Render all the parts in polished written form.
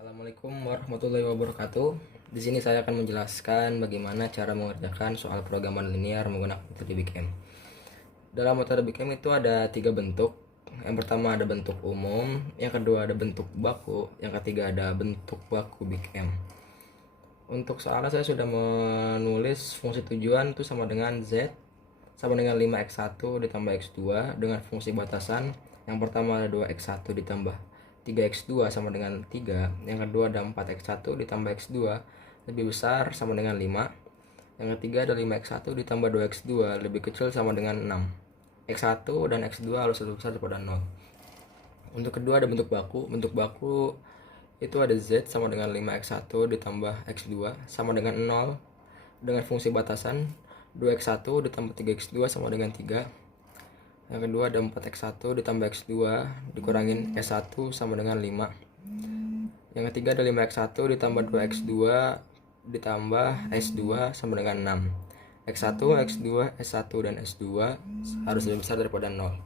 Assalamualaikum warahmatullahi wabarakatuh. Di sini saya akan menjelaskan bagaimana cara mengerjakan soal programan linear menggunakan metode Big M. Dalam metode Big M itu ada tiga bentuk. Yang pertama ada bentuk umum, yang kedua ada bentuk baku, yang ketiga ada bentuk baku Big M. Untuk soalnya saya sudah menulis fungsi tujuan itu sama dengan Z sama dengan 5x1 ditambah x2 dengan fungsi batasan. Yang pertama ada 2x1 ditambah 3x2 sama dengan 3. Yang kedua ada 4x1 ditambah x2 lebih besar sama dengan 5. Yang ketiga ada 5x1 ditambah 2x2 lebih kecil sama dengan 6. X1 dan x2 harus lebih besar daripada 0. Untuk kedua ada bentuk baku. Bentuk baku itu ada z sama dengan 5x1 ditambah x2 sama dengan 0 dengan fungsi batasan 2x1 ditambah 3x2 sama dengan 3. Yang kedua ada 4x1 ditambah x2 dikurangin s1 sama dengan 5. Yang ketiga ada 5x1 ditambah 2x2 ditambah s2 sama dengan 6. x1, x2, s1 dan s2 harus lebih besar daripada 0.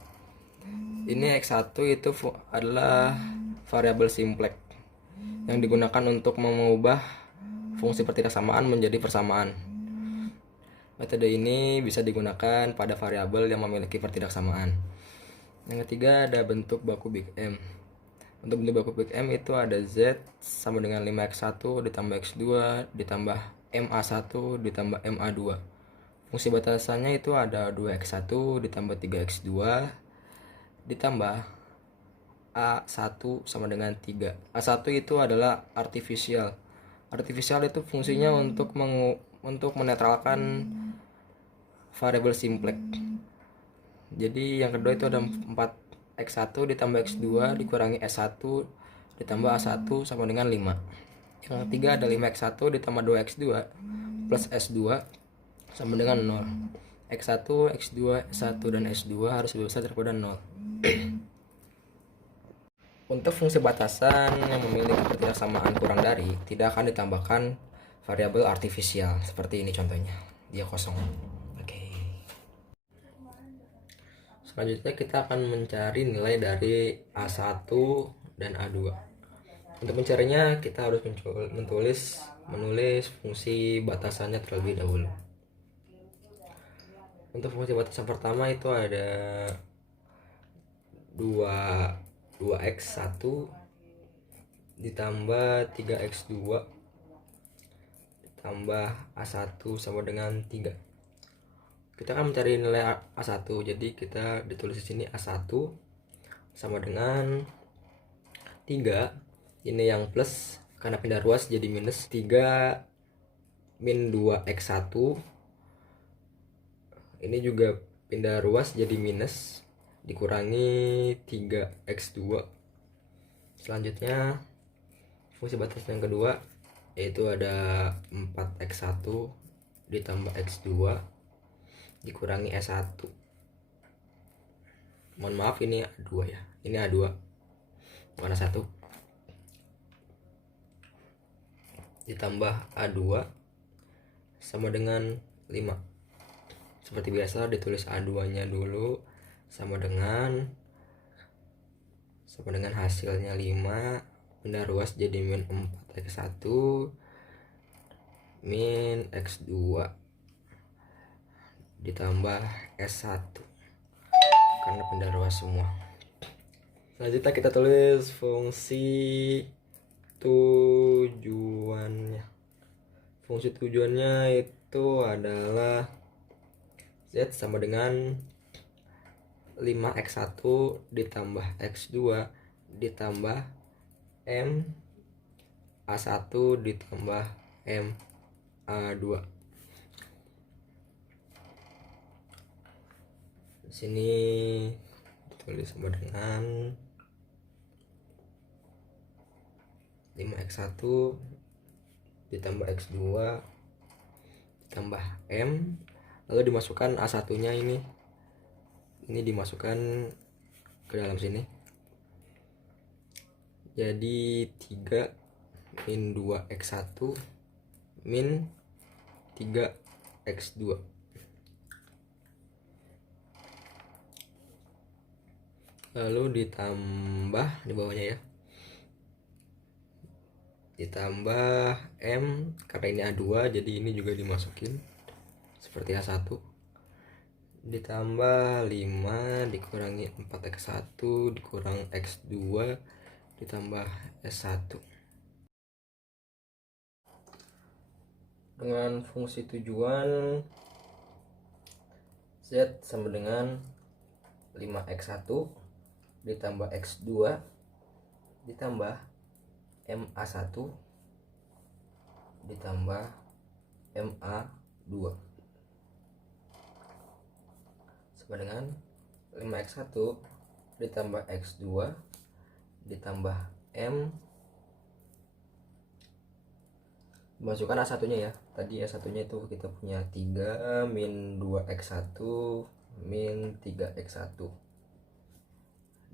Ini x1 itu adalah variabel simplex yang digunakan untuk mengubah fungsi pertidaksamaan menjadi persamaan. Metode ini bisa digunakan pada variabel yang memiliki pertidaksamaan. Yang ketiga ada bentuk baku Big M. Untuk bentuk baku Big M itu ada Z sama dengan 5x1 ditambah x2 ditambah MA1 ditambah MA2. Fungsi batasannya itu ada 2x1 ditambah 3x2 ditambah A1 sama dengan 3. A1 itu adalah artificial. Artificial itu fungsinya untuk menetralkan variabel simplex. Jadi yang kedua itu ada 4x1 ditambah x2 dikurangi s1 ditambah a1 sama dengan 5. Yang ketiga ada 5x1 ditambah 2x2 plus s2 sama dengan 0. x1, x2, s1 dan s2 harus lebih besar daripada 0. Untuk fungsi batasan yang memiliki pertidaksamaan kurang dari tidak akan ditambahkan variabel artifisial seperti ini contohnya, dia kosong. Oke. Selanjutnya kita akan mencari nilai dari A1 dan A2. Untuk mencarinya kita harus menulis fungsi batasannya terlebih dahulu. Untuk fungsi batasan pertama itu ada 2x1 ditambah 3x2 tambah A1 sama dengan 3. Kita akan mencari nilai A1, jadi kita ditulis di sini A1 sama dengan 3. Ini yang plus karena pindah ruas jadi minus 3 min 2x1. Ini juga pindah ruas jadi minus dikurangi 3x2. Selanjutnya fungsi batas yang kedua yaitu ada 4x1 ditambah x2 dikurangi s1. Mohon maaf ini A2 ya. Ini A2. Mana 1. Ditambah A2 sama dengan 5. Seperti biasa ditulis A2-nya dulu sama dengan hasilnya 5. Pindah ruas jadi min 4x1 min x2 ditambah s1 karena pindah ruas semua. Selanjutnya kita tulis fungsi tujuannya. Fungsi tujuannya itu adalah z sama dengan 5x1 ditambah x2 ditambah M A1 ditambah M A2. Di sini ditulis sama dengan 5x1 ditambah x2 ditambah M, lalu dimasukkan A1-nya ini dimasukkan ke dalam sini. Jadi 3 min 2x1 min 3x2. Lalu ditambah di bawahnya ya. ditambah M, karena ini A2 jadi ini juga dimasukin seperti A1, ditambah 5 dikurangi 4x1 dikurang x2 ditambah S1. Dengan fungsi tujuan Z sama dengan 5x1 ditambah x2 ditambah MA1 ditambah MA2 sama dengan 5x1 ditambah x2 ditambah M, masukkan A1 nya ya. Tadi A1 nya itu kita punya 3 min 2x1 min 3x1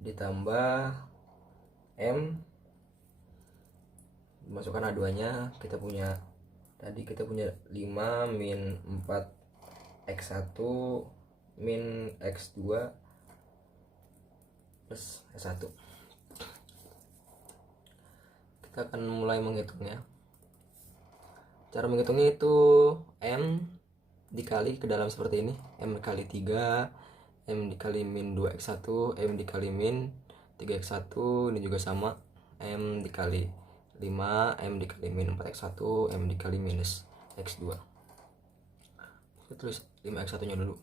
ditambah M, masukkan A2 nya, kita punya 5 min 4x1 min x2 plus S1. Kita akan mulai menghitungnya. Cara menghitungnya itu M dikali ke dalam seperti ini, M kali 3, M dikali min 2x1, M dikali min 3x1, ini juga sama, M dikali 5, M dikali min 4x1, M dikali minus x2. Kita tulis 5x1 nya dulu.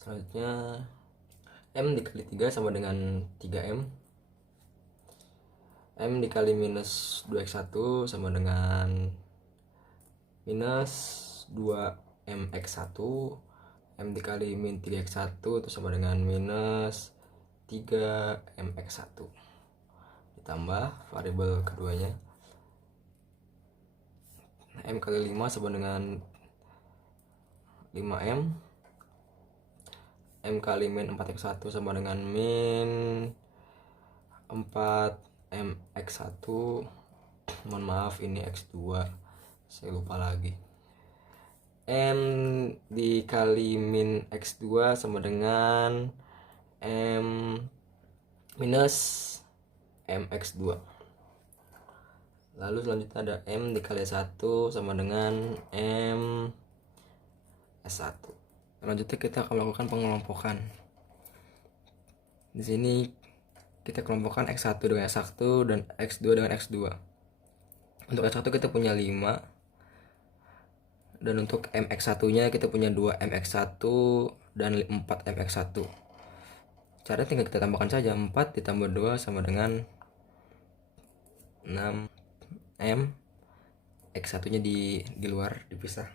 Selanjutnya M dikali 3 sama dengan 3M, M dikali minus 2x1 sama dengan minus 2mx1, M dikali min 3x1 itu sama dengan minus 3mx1 ditambah variabel keduanya, M kali 5 sama dengan 5M, M kali min 4x1 sama dengan min 4mx1, mohon maaf ini x2 saya lupa lagi, M dikali min x2 sama dengan M minus mx2. Lalu selanjutnya ada M dikali 1 sama dengan M S1. Selanjutnya kita akan melakukan pengelompokan. Di sini kita kelompokkan x1 dengan x1 dan x2 dengan x2. Untuk x1 kita punya 5, dan untuk mx1 nya kita punya 2mx1 dan 4mx1. Caranya tinggal kita tambahkan saja, 4 ditambah 2 sama dengan 6m, x1 nya di luar dipisah,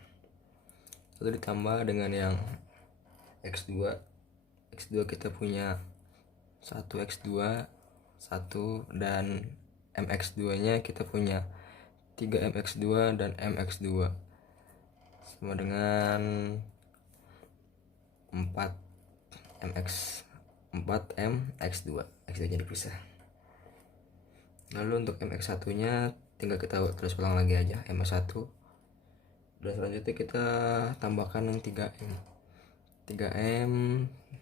lalu ditambah dengan yang x2 kita punya 1x2 1, dan mx2 nya kita punya 3mx2 dan mx2 sama dengan 4mx2, x2 nya dipisah. Lalu untuk mx1 nya tinggal kita tulis ulang lagi aja, m1, dan selanjutnya kita tambahkan yang 3m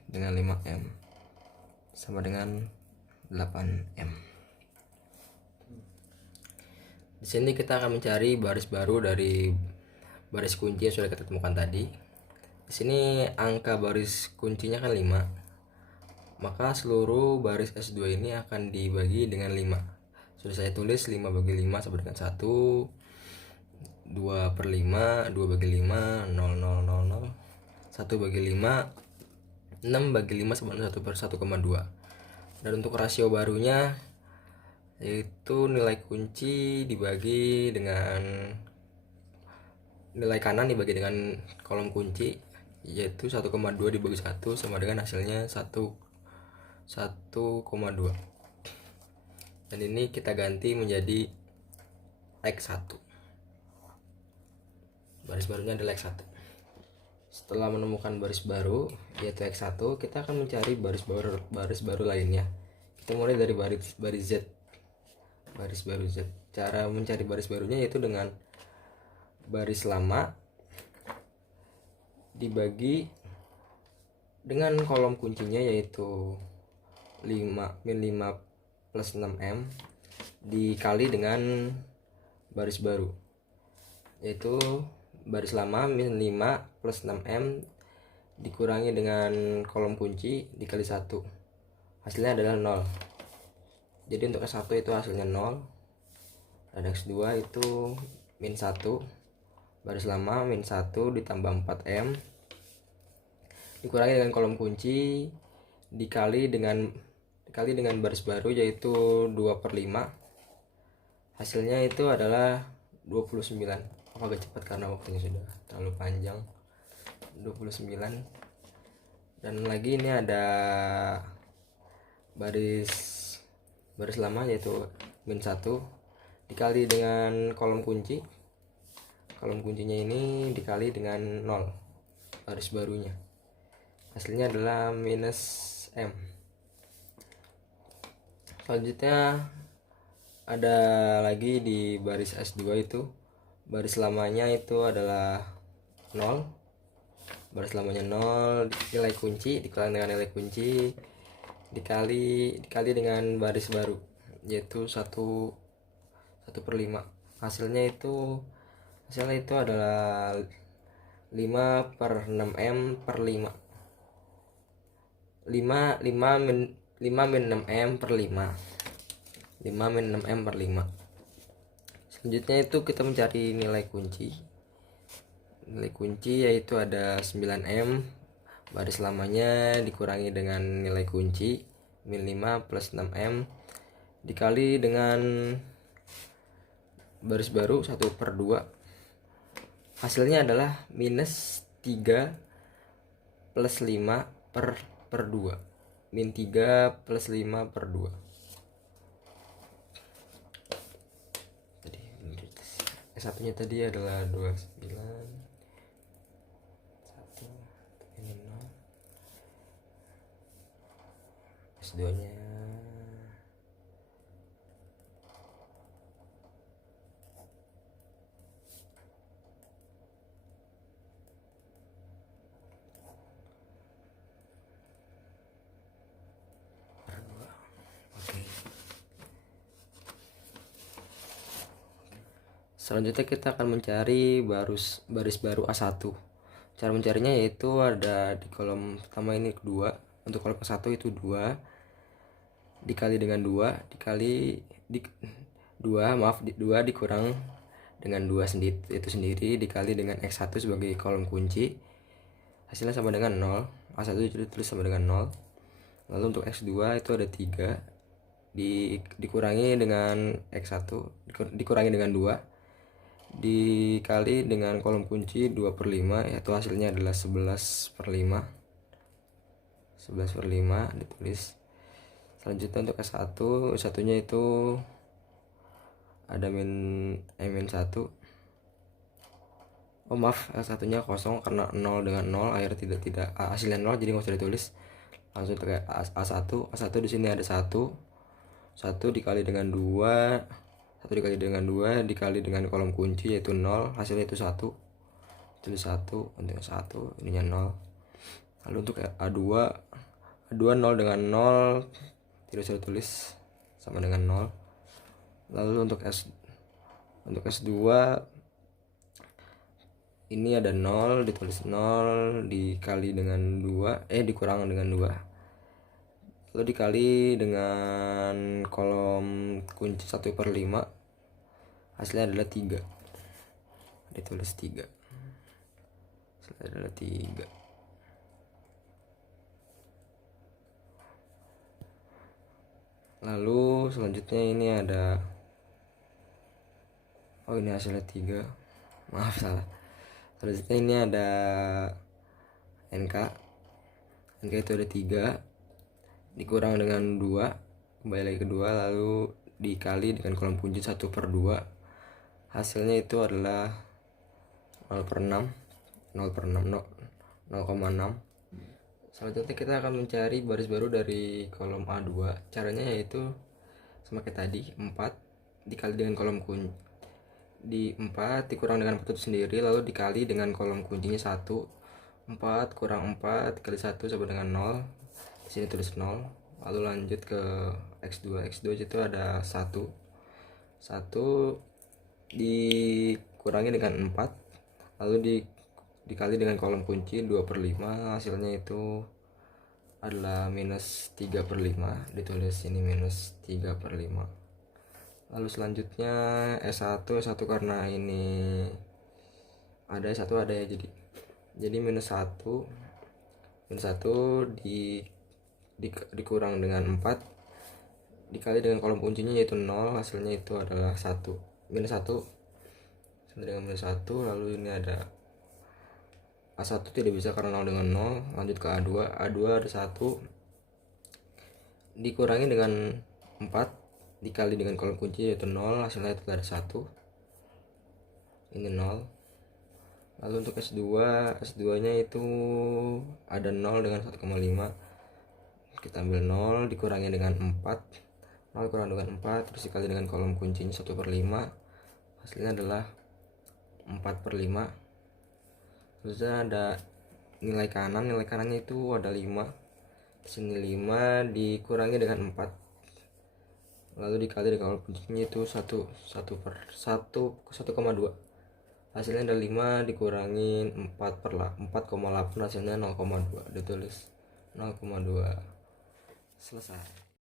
dengan 5m sama dengan 8m. Di sini kita akan mencari baris baru dari baris kunci yang sudah kita temukan tadi. Di sini angka baris kuncinya kan 5, maka seluruh baris S2 ini akan dibagi dengan 5. Sudah saya tulis 5 bagi 5 sama dengan 1, 2 per 5, 2 bagi 5, 0, 0, 0, 0, 1 bagi 5, 6 bagi 5 sama dengan 1 per 1,2. Dan untuk rasio barunya yaitu nilai kunci dibagi dengan nilai kanan dibagi dengan kolom kunci, yaitu 1,2 dibagi 1 sama dengan hasilnya 1,2. Dan ini kita ganti menjadi x1. Baris barunya adalah x1. Setelah menemukan baris baru yaitu x1, kita akan mencari baris baru lainnya. Kita mulai dari baris Z. Baris baru Z. Cara mencari baris barunya yaitu dengan baris lama dibagi dengan kolom kuncinya yaitu 5 min 5 plus 6m dikali dengan baris baru, yaitu baris lama min 5 plus 6M dikurangi dengan kolom kunci dikali 1, hasilnya adalah 0. Jadi untuk S1 itu hasilnya 0, dan X2 itu min 1, baris lama min 1 ditambah 4M dikurangi dengan kolom kunci dikali dengan baris baru, yaitu 2/5, hasilnya itu adalah 29. Agak cepat karena waktunya sudah terlalu panjang. 29. Dan lagi ini ada baris lama, yaitu min 1 dikali dengan kolom kuncinya ini dikali dengan 0 baris barunya, hasilnya adalah minus M. Selanjutnya ada lagi di baris S2 itu baris lamanya itu adalah 0, baris lamanya 0, nilai kunci dikurangi dengan nilai kunci dikali dengan baris baru, yaitu 1/5, hasilnya itu adalah 5/6M/5. 5 min 6M/5. 5 min 6M/5. Selanjutnya itu kita mencari nilai kunci. Nilai kunci yaitu ada 9M baris lamanya dikurangi dengan nilai kunci min 5 plus 6M dikali dengan baris baru 1/2, hasilnya adalah minus 3 plus 5 per 2, min 3 plus 5 per 2. Jadi S1 nya tadi adalah 29, 1 ini 0, S2 nya Selanjutnya kita akan mencari baris baru A1. Cara mencarinya yaitu ada di kolom pertama ini 2. Untuk kolom A1 itu 2 dikali dengan 2 2 dikurang dengan 2 sendiri dikali dengan X1 sebagai kolom kunci, hasilnya sama dengan 0. A1 ditulis sama dengan 0. Lalu untuk X2 itu ada 3 dikurangi dengan X1 dikurangi dengan 2 dikali dengan kolom kunci 2/5, yaitu hasilnya adalah 11/5 ditulis. Selanjutnya untuk S1 nya itu ada min 1. Oh maaf, S1 nya kosong karena 0 dengan 0 akhirnya tidak hasilnya 0, jadi nggak usah ditulis. Langsung ke A1 di sini ada 1 dikali dengan 2 dikali dengan kolom kunci yaitu 0, hasilnya itu 1. Tulis 1 untuk 1, ininya 0. Lalu untuk A2 0 dengan 0 tidak usah ditulis sama dengan 0. Lalu untuk S2 ini ada 0, ditulis 0 dikali dengan 2 dikurang dengan 2 lalu dikali dengan kolom kunci 1/5, hasilnya adalah 3, ditulis 3, hasilnya adalah 3. Lalu selanjutnya ini ada ini hasilnya 3, maaf salah. Selanjutnya ini ada NK itu ada 3 dikurang dengan 2, kembali lagi ke 2, lalu dikali dengan kolom kunci 1/2, hasilnya itu adalah 0/6. Selanjutnya kita akan mencari baris baru dari kolom A2. Caranya yaitu sama kayak tadi, 4 dikali dengan kolom kunci 4 dikurang dengan 4 sendiri, lalu dikali dengan kolom kuncinya 1. 4 kurang 4 dikali 1 sama dengan 0. Di sini tulis 0. Lalu lanjut ke X2 itu ada 1 1 dikurangi dengan 4, lalu dikali dengan kolom kunci 2/5, hasilnya itu adalah minus 3/5. Ditulis ini minus 3/5. Lalu selanjutnya S1 karena ini ada S1 ada ya, jadi minus 1 dikurang dengan 4 dikali dengan kolom kuncinya yaitu 0, hasilnya itu adalah 1. Minus 1 sama dengan minus 1. Lalu ini ada A1 tidak bisa karena 0 dengan 0. Lanjut ke A2 ada 1 dikurangi dengan 4 dikali dengan kolom kunci yaitu 0, hasilnya itu ada 1. Ini 0. Lalu untuk S2 nya itu ada 0 dengan 1,5. Kita ambil 0 dikurangi dengan 4, 0 kurang dengan 4 terus dikali dengan kolom kuncinya 1/5, hasilnya adalah 4/5. Terus ada nilai kanannya itu ada 5. Sini 5 dikurangi dengan 4, lalu dikali dengan kolom kuncinya itu 1,2, hasilnya ada 5 dikurangi 4,8, hasilnya 0,2. Ditulis 0,2. Selesai.